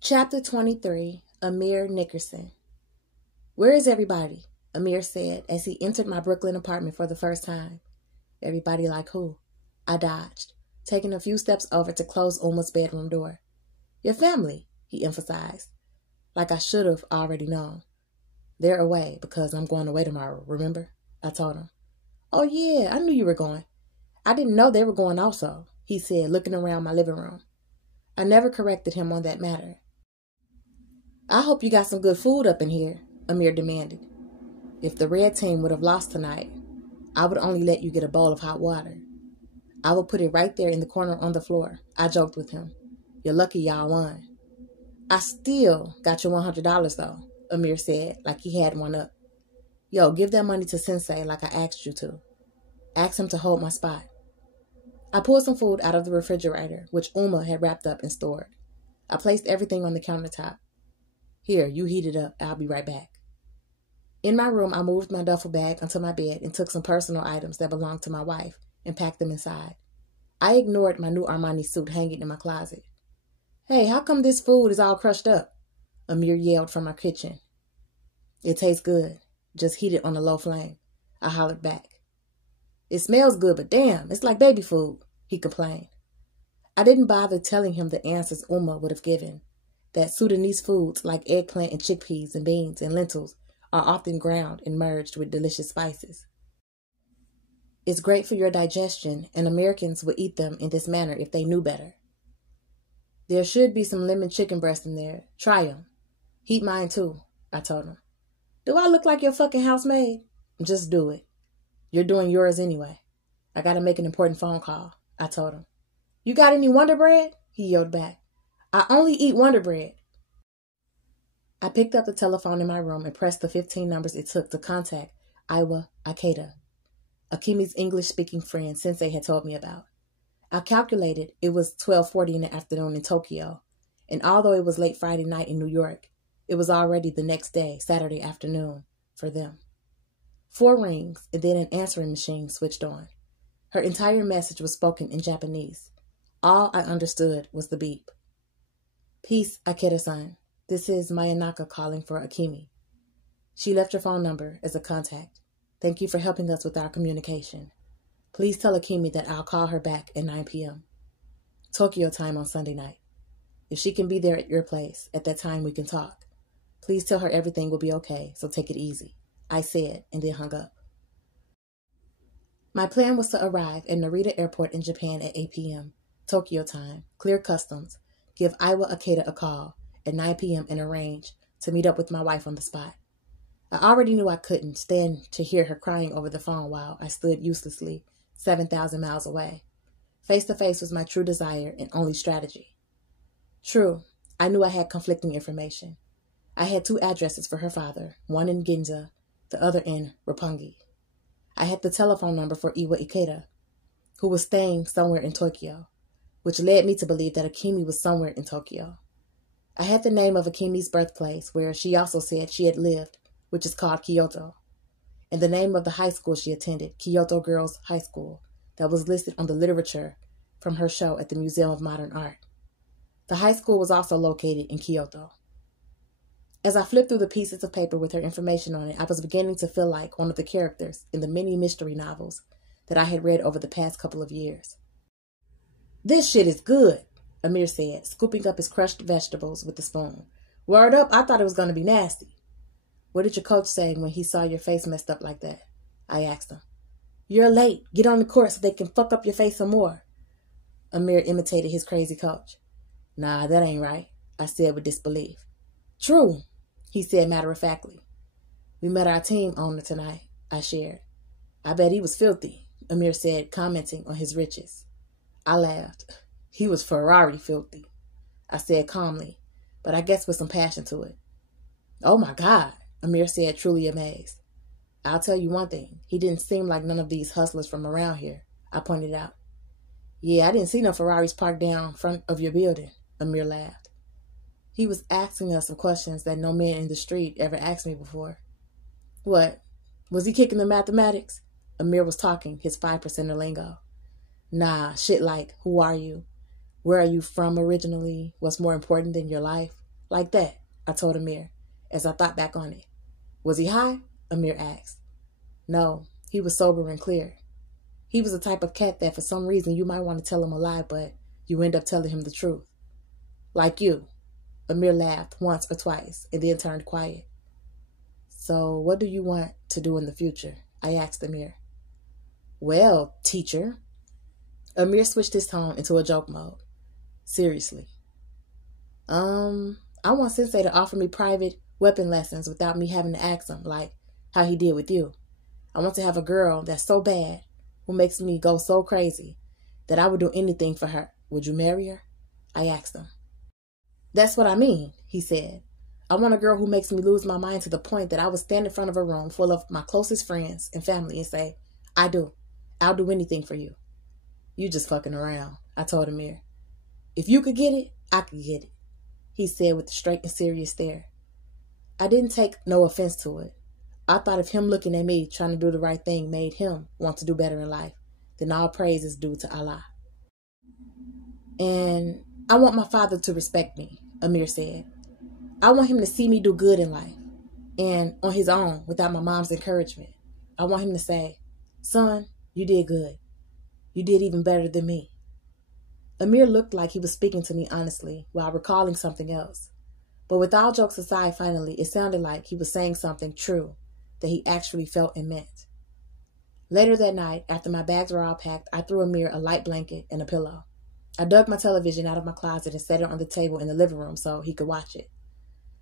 Chapter 23, AMEER Nickerson. "Where is everybody?" AMEER said as he entered my Brooklyn apartment for the first time. "Everybody like who?" I dodged, taking a few steps over to close Uma's bedroom door. "Your family," he emphasized, like I should have already known. "They're away because I'm going away tomorrow, remember?" I told him. "Oh yeah, I knew you were going. I didn't know they were going also," he said, looking around my living room. I never corrected him on that matter. "I hope you got some good food up in here," AMEER demanded. "If the red team would have lost tonight, I would only let you get a bowl of hot water. I will put it right there in the corner on the floor," I joked with him. "You're lucky y'all won." "I still got your $100 though," AMEER said, like he had one up. "Yo, give that money to Sensei like I asked you to. Ask him to hold my spot." I pulled some food out of the refrigerator, which Uma had wrapped up and stored. I placed everything on the countertop. "Here, you heat it up. I'll be right back." In my room, I moved my duffel bag onto my bed and took some personal items that belonged to my wife and packed them inside. I ignored my new Armani suit hanging in my closet. "Hey, how come this food is all crushed up?" AMEER yelled from our kitchen. "It tastes good. Just heat it on a low flame," I hollered back. "It smells good, but damn, it's like baby food," he complained. I didn't bother telling him the answers Uma would have given, that Sudanese foods like eggplant and chickpeas and beans and lentils are often ground and merged with delicious spices. It's great for your digestion, and Americans would eat them in this manner if they knew better. "There should be some lemon chicken breast in there. Try them. Heat mine too," I told him. "Do I look like your fucking housemaid?" "Just do it. You're doing yours anyway. I gotta make an important phone call," I told him. "You got any Wonder Bread?" he yelled back. "I only eat Wonder Bread." I picked up the telephone in my room and pressed the 15 numbers it took to contact Iwa Akeda, Akimi's English-speaking friend Sensei had told me about. I calculated it was 12:40 in the afternoon in Tokyo, and although it was late Friday night in New York, it was already the next day, Saturday afternoon, for them. 4 rings, and then an answering machine switched on. Her entire message was spoken in Japanese. All I understood was the beep. "Peace, Akeda-san. This is Mayanaka calling for Akimi. She left her phone number as a contact. Thank you for helping us with our communication. Please tell Akimi that I'll call her back at 9 p.m. Tokyo time on Sunday night. If she can be there at your place, at that time we can talk. Please tell her everything will be okay, so take it easy," I said, and then hung up. My plan was to arrive at Narita Airport in Japan at 8 p.m. Tokyo time, clear customs, give Iwa Akeda a call at 9 p.m. and arrange to meet up with my wife on the spot. I already knew I couldn't stand to hear her crying over the phone while I stood uselessly 7,000 miles away. Face-to-face was my true desire and only strategy. True, I knew I had conflicting information. I had 2 addresses for her father, one in Ginza, the other in Roppongi. I had the telephone number for Iwa Ikeda, who was staying somewhere in Tokyo, which led me to believe that Akimi was somewhere in Tokyo. I had the name of Akimi's birthplace, where she also said she had lived, which is called Kyoto, and the name of the high school she attended, Kyoto Girls High School, that was listed on the literature from her show at the Museum of Modern Art. The high school was also located in Kyoto. As I flipped through the pieces of paper with her information on it, I was beginning to feel like one of the characters in the many mystery novels that I had read over the past couple of years. "This shit is good," AMEER said, scooping up his crushed vegetables with a spoon. "Word up, I thought it was going to be nasty." "What did your coach say when he saw your face messed up like that?" I asked him. "You're late. Get on the court so they can fuck up your face some more." AMEER imitated his crazy coach. "Nah, that ain't right," I said with disbelief. "True," he said matter-of-factly. "We met our team owner tonight," I shared. "I bet he was filthy," AMEER said, commenting on his riches. I laughed. "He was Ferrari filthy," I said calmly, but I guess with some passion to it. "Oh my God," AMEER said, truly amazed. "I'll tell you one thing. He didn't seem like none of these hustlers from around here," I pointed out. "Yeah, I didn't see no Ferraris parked down front of your building," AMEER laughed. He was asking us some questions that no man in the street ever asked me before. "What? Was he kicking the mathematics?" AMEER was talking his 5%er lingo. "Nah, shit like, who are you? Where are you from originally? What's more important than your life? Like that, I told AMEER, as I thought back on it. Was he high? AMEER asked. No, he was sober and clear. He was the type of cat that for some reason you might want to tell him a lie, but you end up telling him the truth. Like you. AMEER laughed once or twice and then turned quiet. So what do you want to do in the future? I asked AMEER. Well, teacher. AMEER switched his tone into a joke mode. Seriously. I want Sensei to offer me private weapon lessons without me having to ask him, like how he did with you. I want to have a girl that's so bad, who makes me go so crazy, that I would do anything for her. Would you marry her? I asked him. That's what I mean, he said. I want a girl who makes me lose my mind to the point that I would stand in front of a room full of my closest friends and family and say, I do. I'll do anything for you. You just fucking around, I told AMEER. If you could get it, I could get it, he said with a straight and serious stare. I didn't take no offense to it. I thought if him looking at me trying to do the right thing made him want to do better in life, then all praise is due to Allah. And I want my father to respect me, AMEER said. I want him to see me do good in life, and on his own, without my mom's encouragement. I want him to say, son, you did good. You did even better than me. AMEER looked like he was speaking to me honestly while recalling something else. But with all jokes aside, finally, it sounded like he was saying something true that he actually felt and meant. Later that night, after my bags were all packed, I threw AMEER a light blanket and a pillow. I dug my television out of my closet and set it on the table in the living room so he could watch it.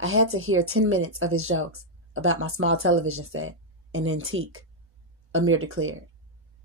I had to hear 10 minutes of his jokes about my small television set and antique, AMEER declared.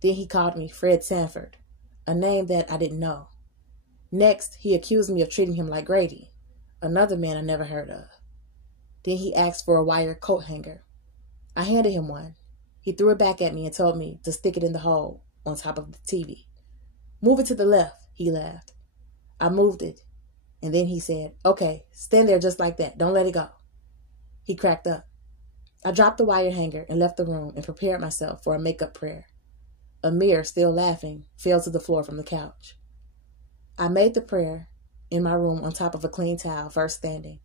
Then he called me Fred Sanford, a name that I didn't know. Next, he accused me of treating him like Grady, another man I never heard of. Then he asked for a wire coat hanger. I handed him one. He threw it back at me and told me to stick it in the hole on top of the TV. Move it to the left, he laughed. I moved it, and then he said, okay, stand there just like that. Don't let it go. He cracked up. I dropped the wire hanger and left the room and prepared myself for a makeup prayer. AMEER, still laughing, fell to the floor from the couch. I made the prayer in my room on top of a clean towel, first standing.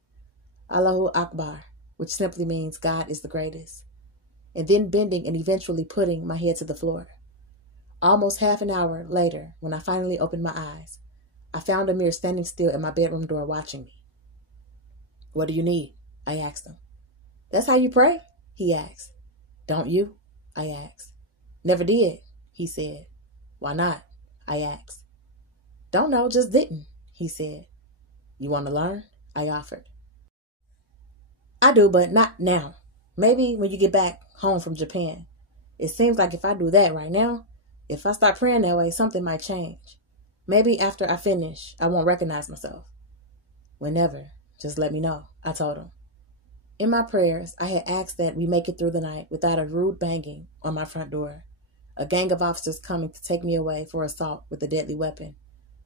Allahu Akbar, which simply means God is the greatest. And then bending and eventually putting my head to the floor. Almost half an hour later, when I finally opened my eyes, I found AMEER standing still at my bedroom door watching me. What do you need? I asked him. That's how you pray? He asked. Don't you? I asked. Never did, he said. Why not? I asked. Don't know, just didn't, he said. You want to learn? I offered. I do, but not now. Maybe when you get back home from Japan. It seems like if I do that right now, if I start praying that way, something might change. Maybe after I finish, I won't recognize myself. Whenever, just let me know, I told him. In my prayers, I had asked that we make it through the night without a rude banging on my front door, a gang of officers coming to take me away for assault with a deadly weapon,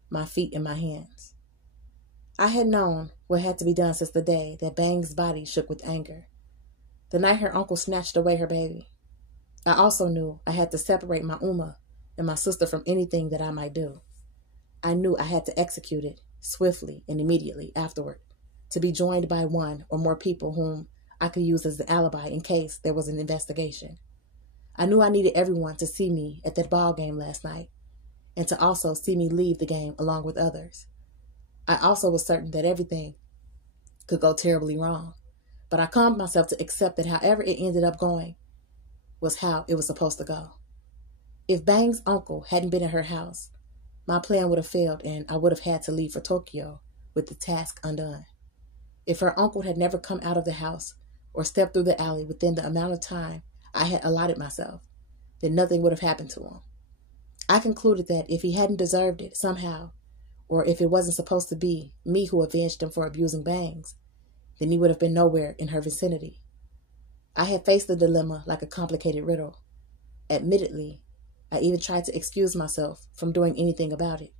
my feet in my hands. I had known what had to be done since the day that Bang's body shook with anger, the night her uncle snatched away her baby. I also knew I had to separate my Uma and my sister from anything that I might do. I knew I had to execute it swiftly and immediately afterward, to be joined by one or more people whom I could use as an alibi in case there was an investigation. I knew I needed everyone to see me at that ball game last night, and to also see me leave the game along with others. I also was certain that everything could go terribly wrong, but I calmed myself to accept that however it ended up going was how it was supposed to go. If Bang's uncle hadn't been at her house, my plan would have failed and I would have had to leave for Tokyo with the task undone. If her uncle had never come out of the house or stepped through the alley within the amount of time I had allotted myself, then nothing would have happened to him. I concluded that if he hadn't deserved it somehow, or if it wasn't supposed to be me who avenged him for abusing Bangs, then he would have been nowhere in her vicinity. I had faced the dilemma like a complicated riddle. Admittedly, I even tried to excuse myself from doing anything about it.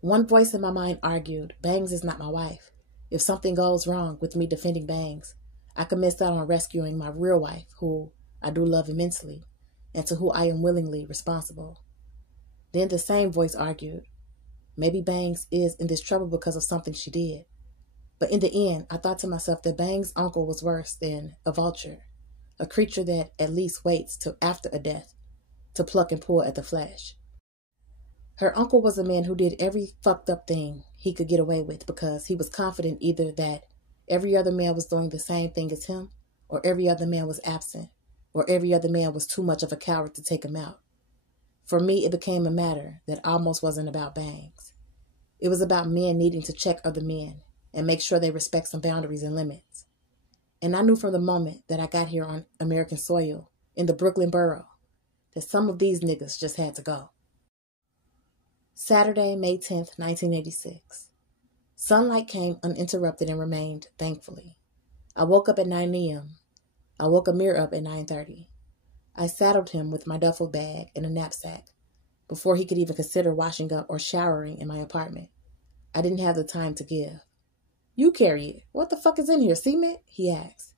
One voice in my mind argued, Bangs is not my wife. If something goes wrong with me defending Bangs, I could miss out on rescuing my real wife, who I do love immensely, and to who I am willingly responsible. Then the same voice argued, maybe Bangs is in this trouble because of something she did. But in the end, I thought to myself that Bang's uncle was worse than a vulture, a creature that at least waits till after a death to pluck and pull at the flesh. Her uncle was a man who did every fucked up thing he could get away with because he was confident either that every other man was doing the same thing as him, or every other man was absent, or every other man was too much of a coward to take him out. For me, it became a matter that almost wasn't about Bangs. It was about men needing to check other men and make sure they respect some boundaries and limits. And I knew from the moment that I got here on American soil, in the Brooklyn borough, that some of these niggas just had to go. Saturday, May 10th, 1986. Sunlight came uninterrupted and remained, thankfully. I woke up at 9 a.m. I woke AMEER up at 9:30. I saddled him with my duffel bag and a knapsack before he could even consider washing up or showering in my apartment. I didn't have the time to give. You carry it. What the fuck is in here, cement? He asked.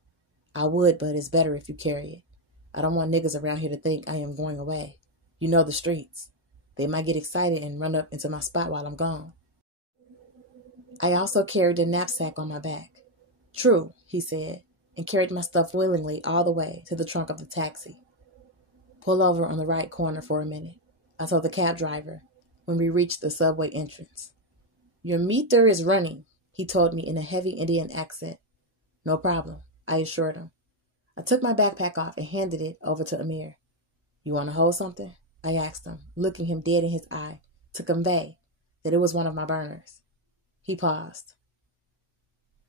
I would, but it's better if you carry it. I don't want niggas around here to think I am going away. You know the streets. They might get excited and run up into my spot while I'm gone. I also carried a knapsack on my back. True, he said, and carried my stuff willingly all the way to the trunk of the taxi. Pull over on the right corner for a minute, I told the cab driver when we reached the subway entrance. Your meter is running, he told me in a heavy Indian accent. No problem, I assured him. I took my backpack off and handed it over to AMEER. You want to hold something? I asked him, looking him dead in his eye to convey that it was one of my burners. He paused.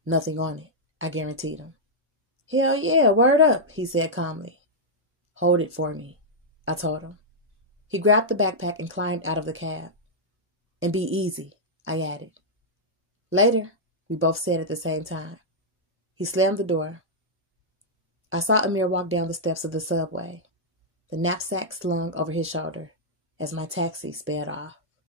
Nothing on it, I guaranteed him. Hell yeah, word up, he said calmly. Hold it for me, I told him. He grabbed the backpack and climbed out of the cab. And be easy, I added. Later, we both said at the same time. He slammed the door. I saw AMEER walk down the steps of the subway, the knapsack slung over his shoulder as my taxi sped off.